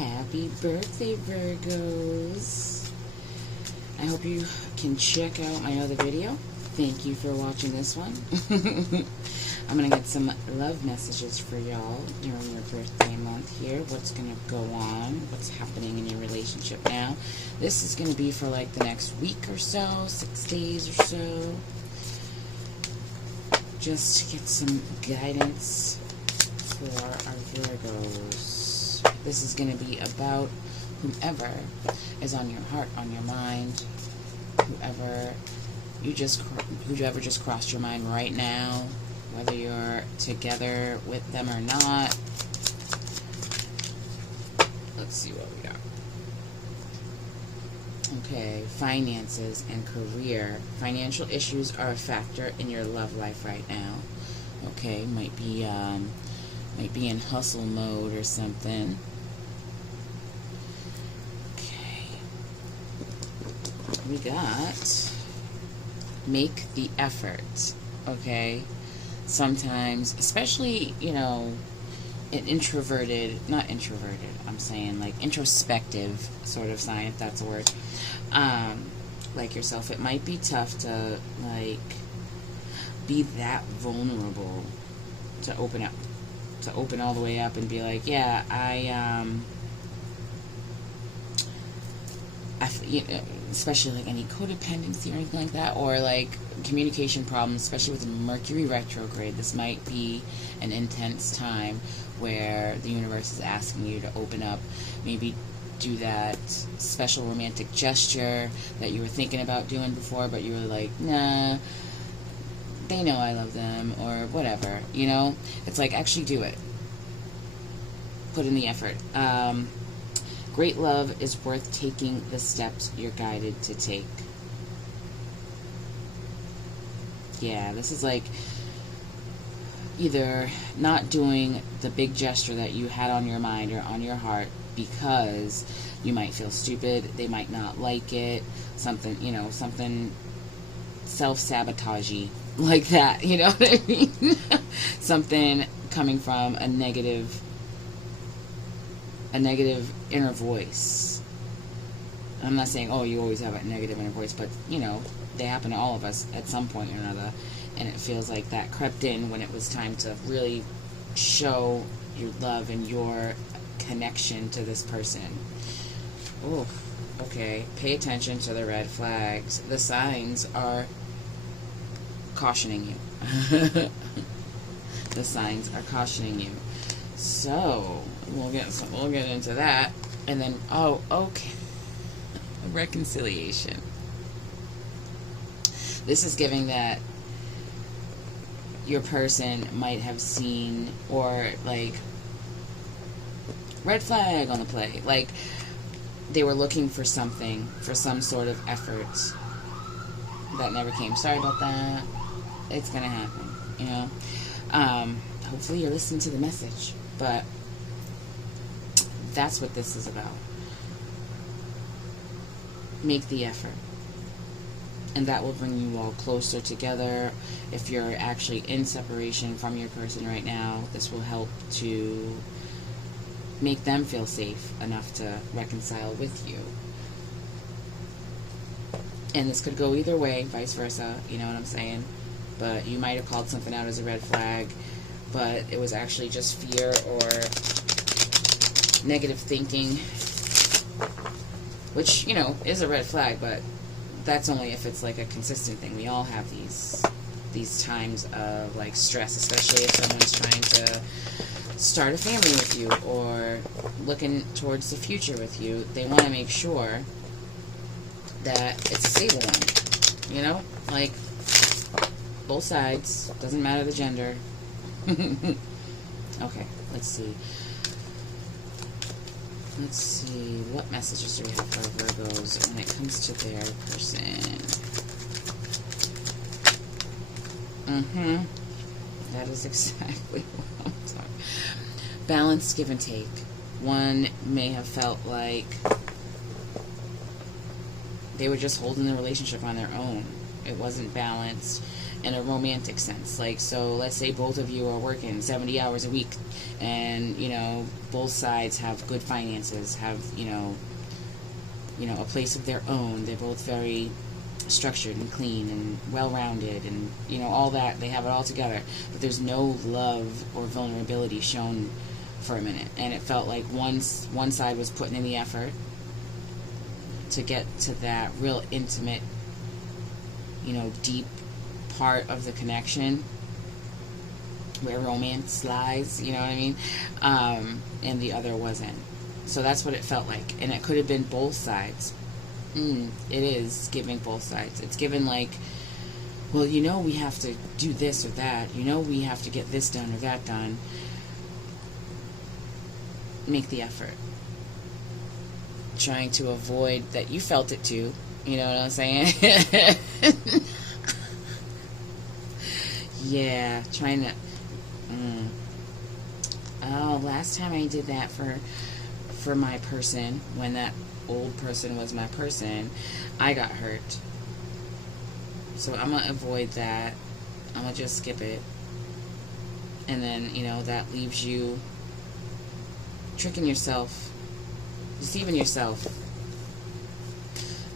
Happy birthday, Virgos. I hope you can check out my other video. Thank you for watching this one. I'm going to get some love messages for y'all during your birthday month here. What's going to go on? What's happening in your relationship now? This is going to be for like the next week or so, 6 days or so. Just to get some guidance for our Virgos. This is going to be about whoever is on your heart, on your mind, whoever just crossed your mind right now, whether you're together with them or not. Let's see what we got. Okay, finances and career. Financial issues are a factor in your love life right now. Okay, might be in hustle mode or something. Okay, we got make the effort. Okay, sometimes, especially, you know, an I'm saying like introspective sort of sign, if that's a word, like yourself, it might be tough to like be that vulnerable to open up, to open all the way up and be like, yeah, you know, especially like any codependency or anything like that, or like communication problems, especially with Mercury retrograde. This might be an intense time where the universe is asking you to open up, maybe do that special romantic gesture that you were thinking about doing before, but you were like, nah, they know I love them, or whatever, you know? It's like, actually do it. Put in the effort. Great love is worth taking the steps you're guided to take. Yeah, this is like either not doing the big gesture that you had on your mind or on your heart because you might feel stupid, they might not like it, something, you know, something self-sabotagey like that, you know what I mean? Something coming from a negative inner voice. I'm not saying, oh, you always have a negative inner voice, but, you know, they happen to all of us at some point or another, and it feels like that crept in when it was time to really show your love and your connection to this person. Oh, okay. Pay attention to the red flags. The signs are cautioning you. The signs are cautioning you. So we'll get into that, and then okay, reconciliation. This is giving that your person might have seen, or like red flag on the play, like they were looking for something, for some sort of effort that never came. Sorry about that. It's gonna happen, you know. Hopefully you're listening to the message, but that's what this is about. Make the effort, and that will bring you all closer together. If you're actually in separation from your person right now, this will help to make them feel safe enough to reconcile with you. And this could go either way, vice versa, you know what I'm saying? But you might have called something out as a red flag, but it was actually just fear or negative thinking, which, you know, is a red flag, but that's only if it's like a consistent thing. We all have these times of like stress, especially if someone's trying to start a family with you or looking towards the future with you. They want to make sure that it's a stable one, you know, like both sides, doesn't matter the gender. Okay, let's see, what messages do we have for Virgos when it comes to their person? That is exactly what I'm talking about. Balanced give and take. One may have felt like they were just holding the relationship on their own. It wasn't balanced. in a romantic sense. Like, so let's say both of you are working 70 hours a week, and, you know, both sides have good finances, have, you know, a place of their own. They're both very structured and clean and well-rounded, and, you know, all that. They have it all together, but there's no love or vulnerability shown for a minute. And it felt like one side was putting in the effort to get to that real intimate, you know, deep part of the connection where romance lies, you know what I mean? And the other wasn't. So that's what it felt like. And it could have been both sides. It is giving both sides. It's given like, well, you know, we have to do this or that. You know, we have to get this done or that done. Make the effort. Trying to avoid that. You felt it too. You know what I'm saying? Yeah, trying to. Oh, last time I did that for my person, when that old person was my person, I got hurt. So I'm gonna avoid that. I'm gonna just skip it. And then, you know, that leaves you tricking yourself, deceiving yourself.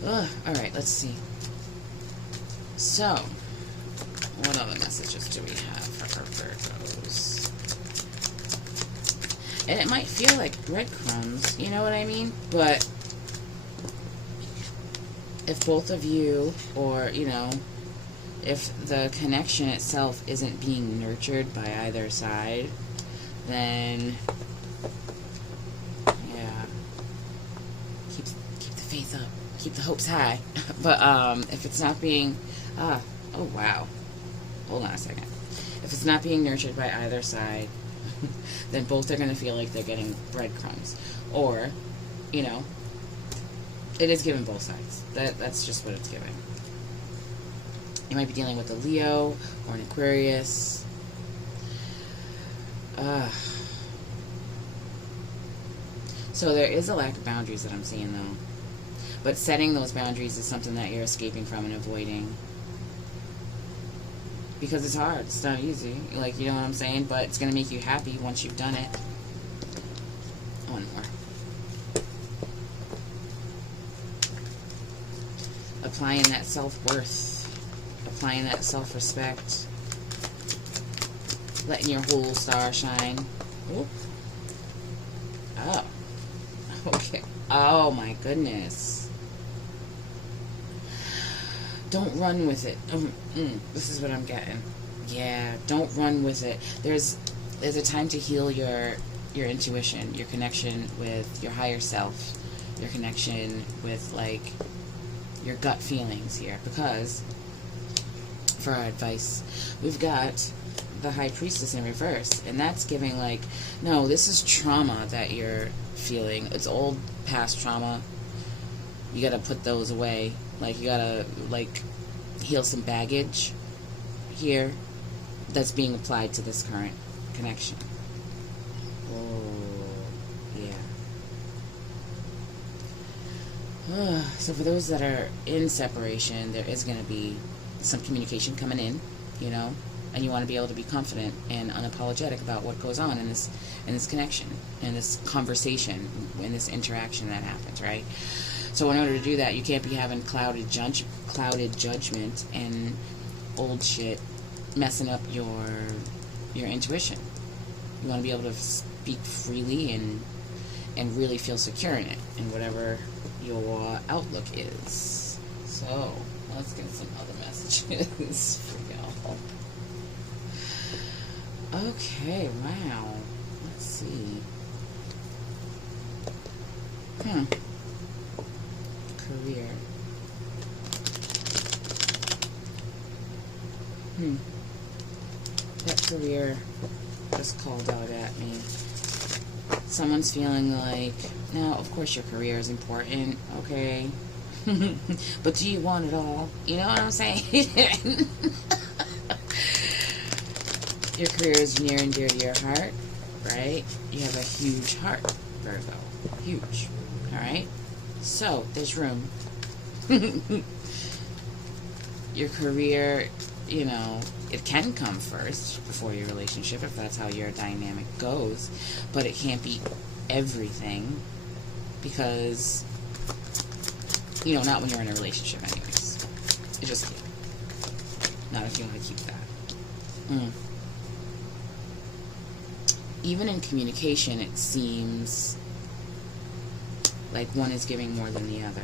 Ugh. Alright, let's see. So, what other messages do we have for our Virgos? And it might feel like breadcrumbs, you know what I mean? But if both of you, or, you know, if the connection itself isn't being nurtured by either side, then, yeah, keep the faith up, keep the hopes high. But if it's not being, oh wow, hold on a second. If it's not being nurtured by either side, then both are going to feel like they're getting breadcrumbs. Or, you know, it is giving both sides. That's just what it's giving. You might be dealing with a Leo or an Aquarius. So there is a lack of boundaries that I'm seeing, though. But setting those boundaries is something that you're escaping from and avoiding. Because it's hard. It's not easy. Like, you know what I'm saying? But it's going to make you happy once you've done it. One more. Applying that self-worth. Applying that self-respect. Letting your whole star shine. Oop. Oh. Okay. Oh, my goodness. Don't run with it. This is what I'm getting. Yeah, don't run with it. There's a time to heal your intuition, your connection with your higher self, your connection with, like, your gut feelings here. Because, for our advice, we've got the High Priestess in reverse, and that's giving, like, no, this is trauma that you're feeling. It's old past trauma. You gotta put those away. Like, you gotta, like, heal some baggage here that's being applied to this current connection. Oh, yeah. So for those that are in separation, there is going to be some communication coming in, you know, and you want to be able to be confident and unapologetic about what goes on in this connection, in this conversation, in this interaction that happens, right? So in order to do that, you can't be having clouded judgment and old shit messing up your intuition. You want to be able to speak freely and really feel secure in it, in whatever your outlook is. So let's get some other messages for y'all. Okay, wow. Let's see. Career. That career just called out at me. Someone's feeling like, now, of course your career is important, okay? But do you want it all? You know what I'm saying? Your career is near and dear to your heart, right? You have a huge heart, Virgo. Huge. Alright? So, there's room. Your career you know, it can come first before your relationship if that's how your dynamic goes, but it can't be everything, because, you know, not when you're in a relationship anyways. It just can't. Not if you want to keep that. Even in communication, it seems like one is giving more than the other.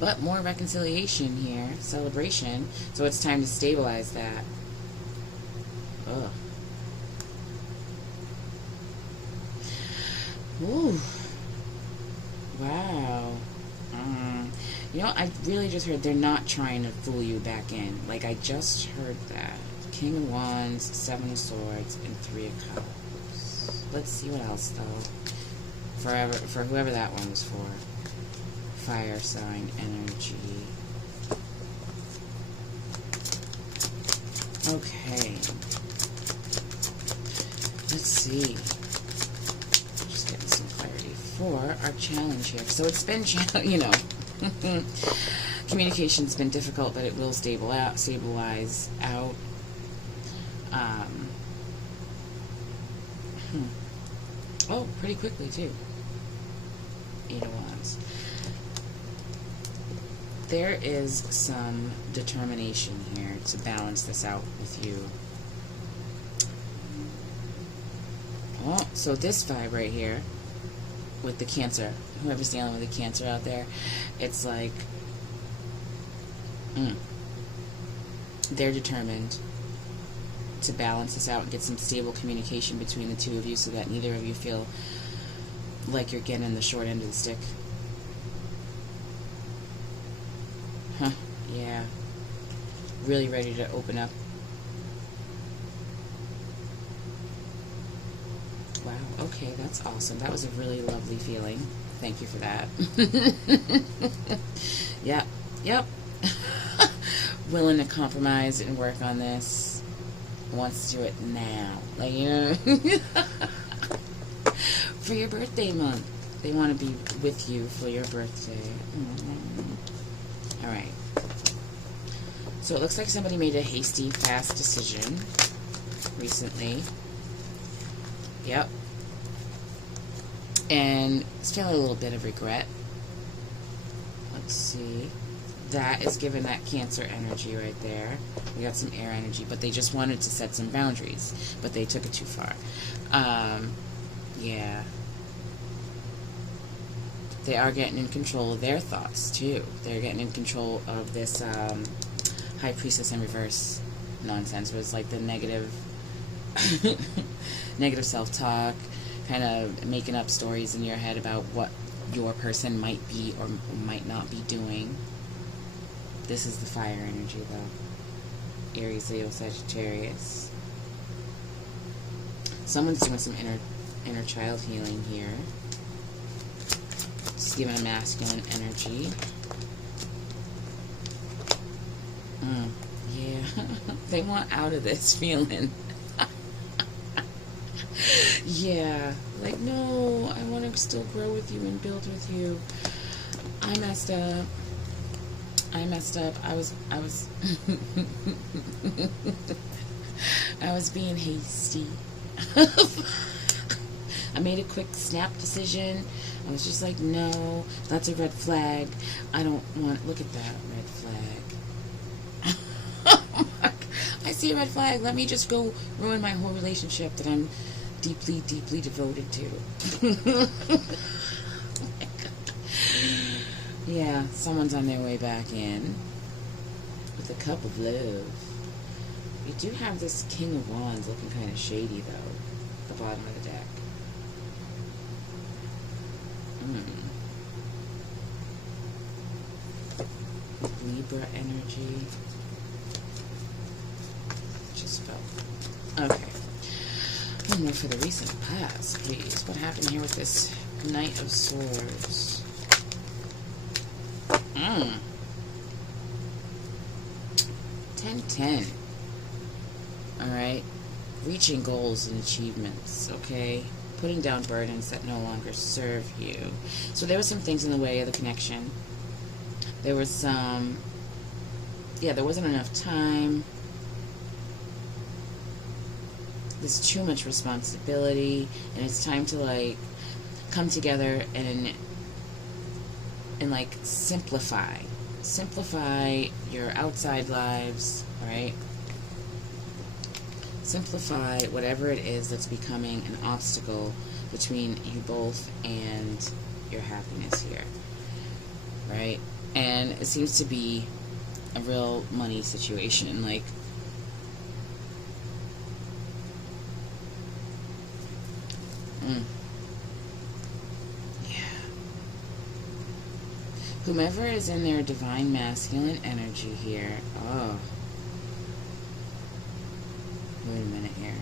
But more reconciliation here, celebration, so it's time to stabilize that. Ugh. Ooh. Wow. You know, I really just heard they're not trying to fool you back in. Like, I just heard that. King of Wands, Seven of Swords, and Three of Cups. Let's see what else, though. For whoever that one was for. Fire sign energy. Okay. Let's see. Just getting some clarity for our challenge here. So it's been, you know, communication's been difficult, but it will stabilize out. Oh, pretty quickly too. 8 of Wands. There is some determination here to balance this out with you. Oh, so this vibe right here with the Cancer, whoever's dealing with the Cancer out there, it's like they're determined to balance this out and get some stable communication between the two of you so that neither of you feel like you're getting the short end of the stick. Huh, yeah. Really ready to open up. Wow, okay, that's awesome. That was a really lovely feeling. Thank you for that. Yep. Willing to compromise and work on this. Wants to do it now. Like, you know. For your birthday month. They want to be with you for your birthday. Alright. So it looks like somebody made a hasty, fast decision recently. Yep. And it's feeling a little bit of regret. Let's see. That is giving that Cancer energy right there. We got some air energy, but they just wanted to set some boundaries, but they took it too far. Yeah. They are getting in control of their thoughts, too. They're getting in control of this High Priestess in reverse nonsense. It was like the negative self-talk, kind of making up stories in your head about what your person might be or might not be doing. This is the fire energy, though. Aries, Leo, Sagittarius. Someone's doing some inner child healing here. Just giving a masculine energy. Yeah. They want out of this feeling. Yeah. Like, no, I want to still grow with you and build with you. I messed up. I was I was being hasty. I made a quick snap decision. I was just like, no, that's a red flag. I don't want, look at that red flag. I see a red flag. Let me just go ruin my whole relationship that I'm deeply, deeply devoted to. Oh my God. Yeah, someone's on their way back in with a cup of love. We do have this King of Wands looking kind of shady, though, at the bottom of the deck. Libra energy. Just felt. Okay. One more for the recent past, please. What happened here with this Knight of Swords? 10-10. Alright. Reaching goals and achievements, okay? Putting down burdens that no longer serve you. So there were some things in the way of the connection. There was some, there wasn't enough time. There's too much responsibility, and it's time to like come together and like simplify your outside lives, right? Simplify whatever it is that's becoming an obstacle between you both and your happiness here, right? And it seems to be a real money situation, like whomever is in their divine masculine energy here, wait a minute here.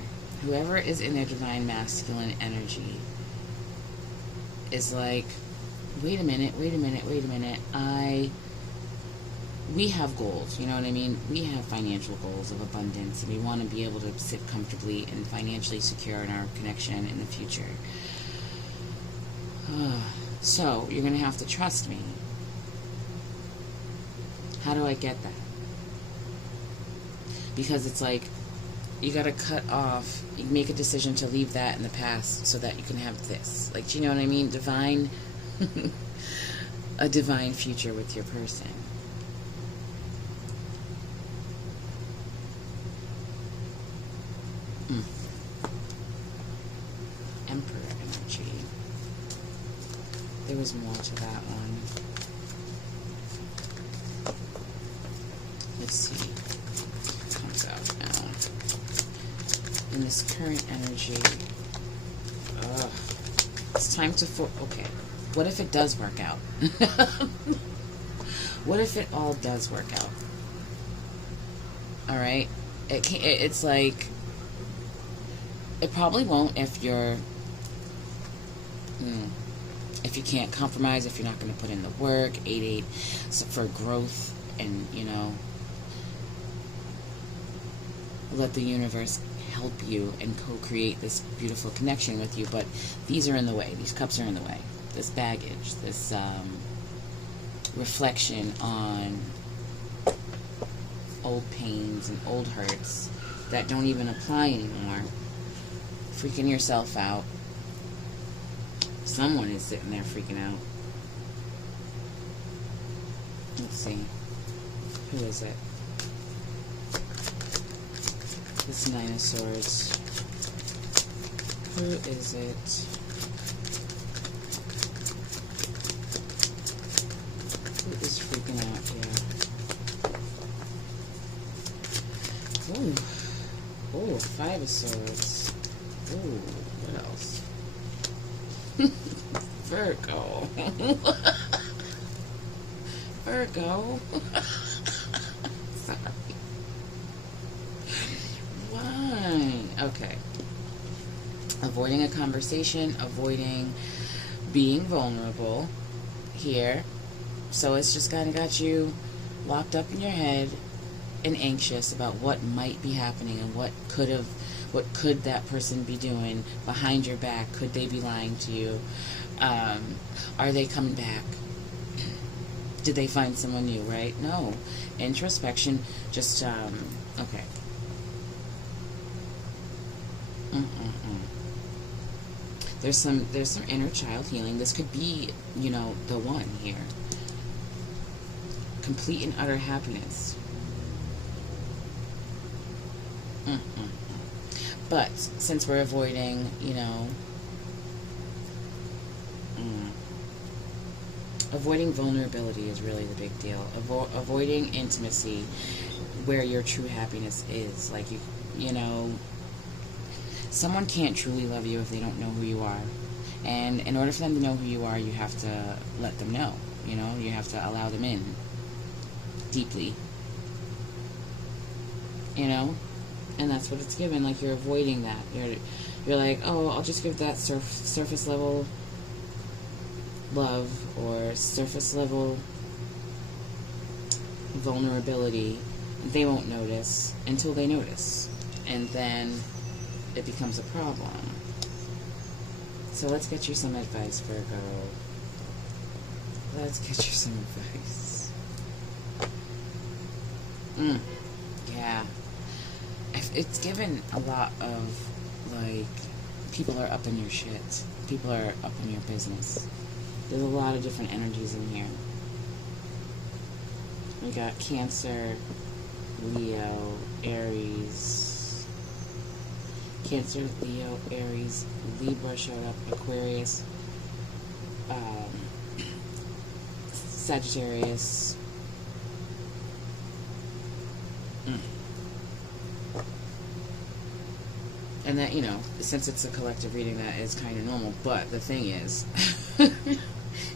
Whoever is in their divine masculine energy is like, wait a minute. We have goals, you know what I mean? We have financial goals of abundance, and we want to be able to sit comfortably and financially secure in our connection in the future. So, you're going to have to trust me. How do I get that? Because it's like, you got to cut off, you make a decision to leave that in the past so that you can have this. Like, do you know what I mean? A divine future with your person. Emperor energy. There was more to that one. Let's see. It comes out now. In this current energy, it's time to okay. What if it does work out? What if it all does work out? All right. It's like, it probably won't if you're, if you can't compromise, if you're not going to put in the work, 8-8, so for growth, and, let the universe help you and co-create this beautiful connection with you. But these are in the way. These cups are in the way. This baggage, this reflection on old pains and old hurts that don't even apply anymore. Freaking yourself out. Someone is sitting there freaking out. Let's see. Who is it? This 9 of Swords. Who is it? Who is freaking out here? Ooh, 5 of Swords. Ooh, what else? Virgo. Virgo. Sorry. Why? Okay. Avoiding a conversation, avoiding being vulnerable here. So it's just kind of got you locked up in your head and anxious about what might be happening and what could that person be doing behind your back? Could they be lying to you? Are they coming back? Did they find someone new, right? No. Introspection, just, okay. There's some inner child healing. This could be, the one here. Complete and utter happiness. But since we're avoiding, avoiding vulnerability is really the big deal. Avoiding intimacy where your true happiness is. Like, someone can't truly love you if they don't know who you are. And in order for them to know who you are, you have to let them know. You have to allow them in deeply. And that's what it's given. Like, you're avoiding that. You're like, oh, I'll just give that surface level love or surface level vulnerability. They won't notice until they notice, and then it becomes a problem. So let's get you some advice, Virgo. Let's get you some advice. Yeah. It's given a lot of, like, people are up in your shit. People are up in your business. There's a lot of different energies in here. We got Cancer, Leo, Aries. Cancer, Leo, Aries, Libra showed up, Aquarius, Sagittarius. And that, you know, since it's a collective reading, that is kind of normal. But the thing is,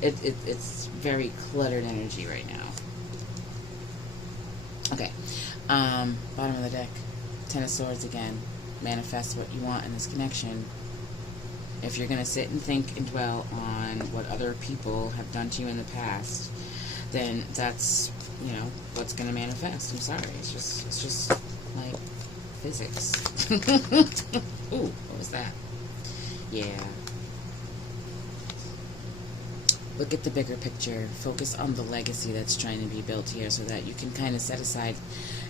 it's very cluttered energy right now. Okay. Bottom of the deck. Ten of Swords again. Manifest what you want in this connection. If you're going to sit and think and dwell on what other people have done to you in the past, then that's, you know, what's going to manifest. I'm sorry. It's just like physics. Ooh, what was that? Yeah. Look at the bigger picture. Focus on the legacy that's trying to be built here so that you can kind of set aside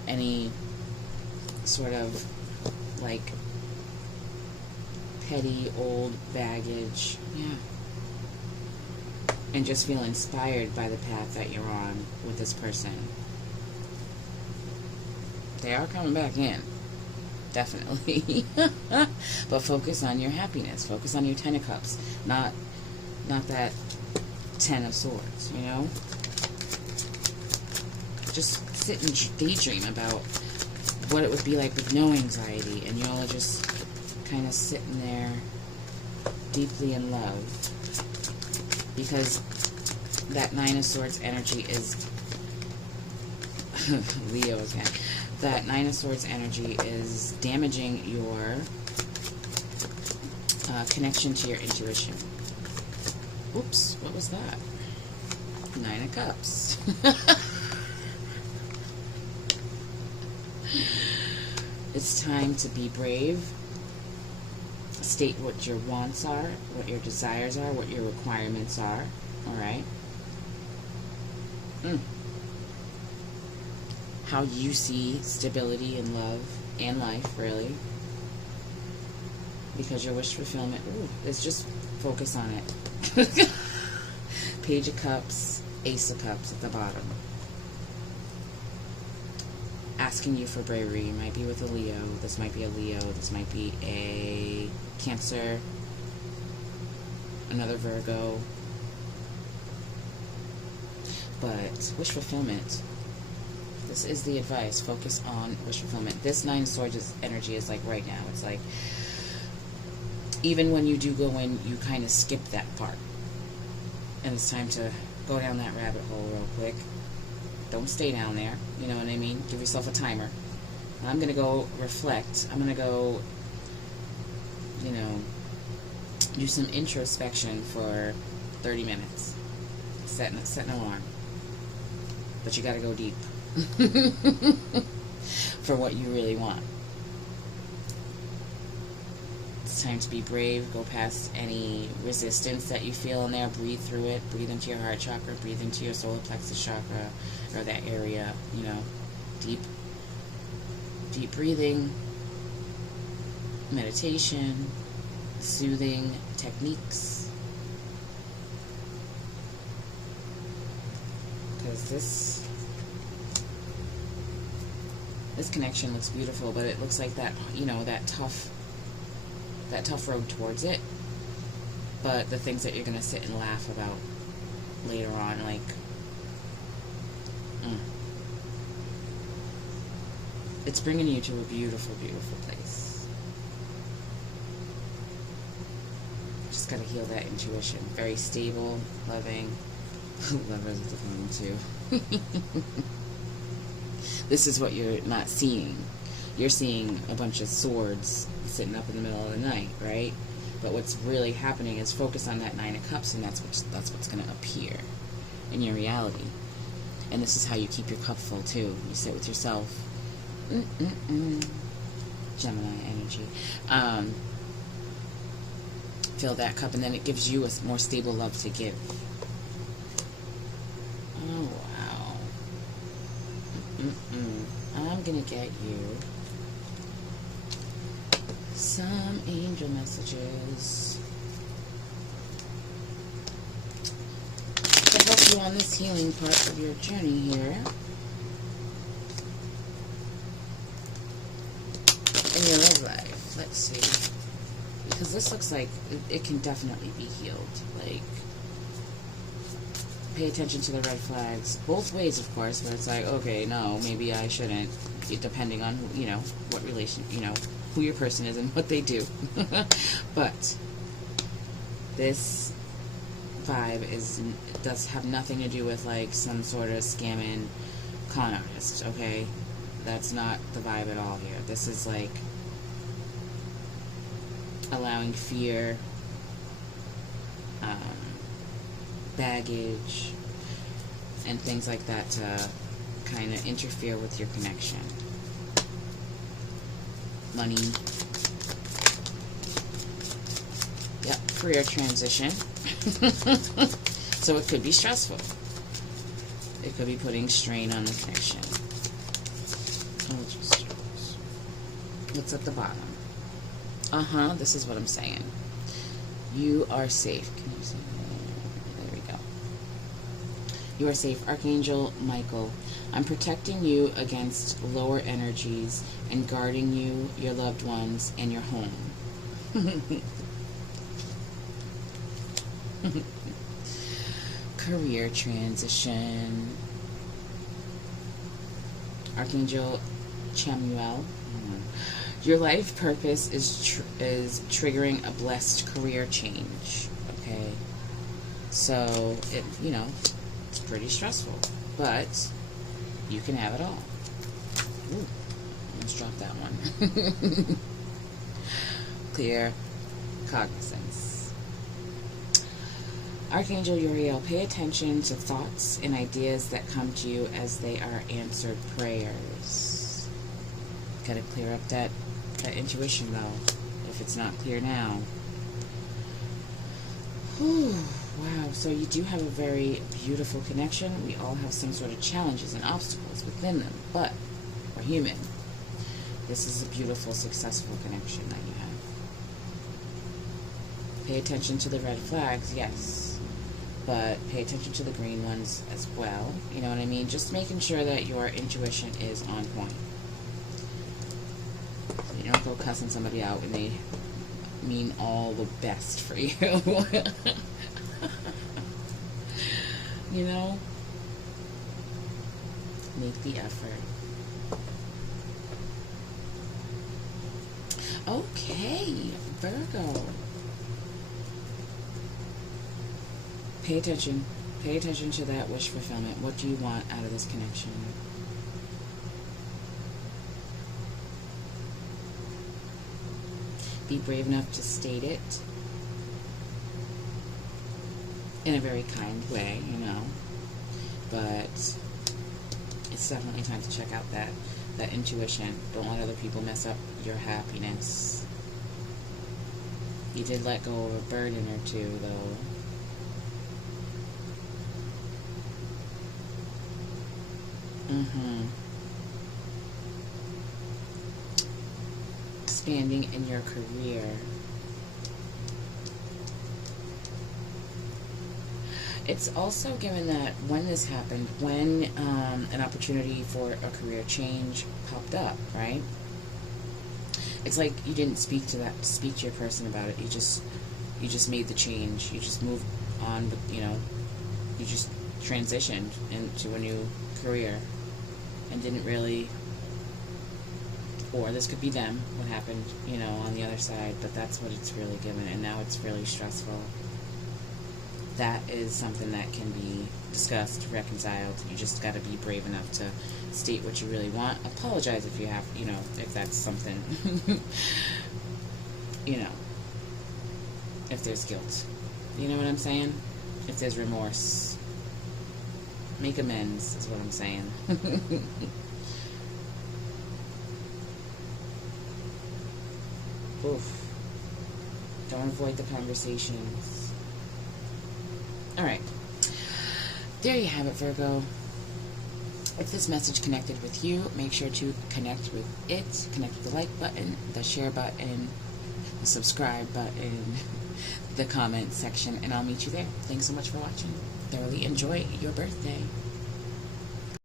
any sort of, like, petty old baggage. Yeah. And just feel inspired by the path that you're on with this person. They are coming back in. Definitely. But focus on your happiness. Focus on your Ten of Cups. Not that Ten of Swords, you know? Just sit and daydream about what it would be like with no anxiety, and y'all are just kind of sitting there deeply in love, because that Nine of Swords energy is Leo again. That Nine of Swords energy is damaging your connection to your intuition. Oops, what was that? Nine of Cups. It's time to be brave. State what your wants are, what your desires are, what your requirements are. Alright? How you see stability in love and life, really. Because your wish fulfillment, let's just focus on it. Page of Cups, Ace of Cups at the bottom. Asking you for bravery. You might be with a Leo. This might be a Leo. This might be a Cancer. Another Virgo. But wish fulfillment. This is the advice. Focus on wish fulfillment. This Nine of Swords energy is like right now. It's like, even when you do go in, you kind of skip that part. And it's time to go down that rabbit hole real quick. Don't stay down there. You know what I mean? Give yourself a timer. I'm going to go reflect. I'm going to go, you know, do some introspection for 30 minutes. Set an alarm. But you got to go deep. For what you really want. It's time to be brave. Go past any resistance that you feel in there. Breathe through it. Breathe into your heart chakra. Breathe into your solar plexus chakra, or that area, you know. Deep breathing, meditation, soothing techniques. Because this connection looks beautiful, but it looks like that, you know, that tough road towards it. But the things that you're going to sit and laugh about later on, like, it's bringing you to a beautiful, beautiful place. Just got to heal that intuition. Very stable, loving. Lovers at the phone, too. This is what you're not seeing. You're seeing a bunch of swords sitting up in the middle of the night, right? But what's really happening is focus on that Nine of Cups, and that's what's going to appear in your reality. And this is how you keep your cup full, too. You sit with yourself. Gemini energy. Fill that cup, and then it gives you a more stable love to give. Oh, wow. going to get you some angel messages to help you on this healing part of your journey here in your love life. Let's see. Because this looks like it can definitely be healed. Like, pay attention to the red flags. Both ways, of course, but it's like, okay, no, maybe I shouldn't. Depending on, you know, what relation, you know, who your person is and what they do. But this vibe does have nothing to do with, like, some sort of scamming con artist, okay? That's not the vibe at all here. This is, like, allowing fear, baggage, and things like that to kind of interfere with your connection. Money. Yep, career transition. So it could be stressful. It could be putting strain on the connection. What's at the bottom? This is what I'm saying. You are safe. Can you see? There we go. You are safe. Archangel Michael, I'm protecting you against lower energies and guarding you, your loved ones, and your home. Career transition. Archangel Chamuel. Your life purpose is triggering a blessed career change. Okay, so you know, it's pretty stressful, but you can have it all. Ooh, let's drop that one. Clear cognizance. Archangel Uriel, pay attention to thoughts and ideas that come to you as they are answered prayers. Gotta clear up that intuition, though, if it's not clear now. Whew, wow, so you do have a very beautiful connection. We all have some sort of challenges and obstacles within them, but we're human. This is a beautiful, successful connection that you have. Pay attention to the red flags, yes, but pay attention to the green ones as well. You know what I mean? Just making sure that your intuition is on point. You don't go cussing somebody out when they mean all the best for you. You know? Make the effort. Okay, Virgo. Pay attention. Pay attention to that wish fulfillment. What do you want out of this connection? Be brave enough to state it in a very kind way, you know. But it's definitely time to check out that intuition. Don't let other people mess up your happiness. You did let go of a burden or two, though. Expanding in your career. It's also given that when this happened, when an opportunity for a career change popped up, right? It's like you didn't speak to your person about it. You just made the change. You just moved on, you know, you just transitioned into a new career and didn't really, or this could be them, what happened, you know, on the other side, but that's what it's really given, and now it's really stressful. That is something that can be discussed, reconciled. You just got to be brave enough to state what you really want. Apologize if you have, you know, if that's something, you know, if there's guilt. You know what I'm saying? If there's remorse. Make amends is what I'm saying. Oof. Don't avoid the conversations. Alright. There you have it, Virgo. If this message connected with you, make sure to connect with it. Connect with the like button, the share button, the subscribe button, the comment section, and I'll meet you there. Thanks so much for watching. Thoroughly enjoy your birthday.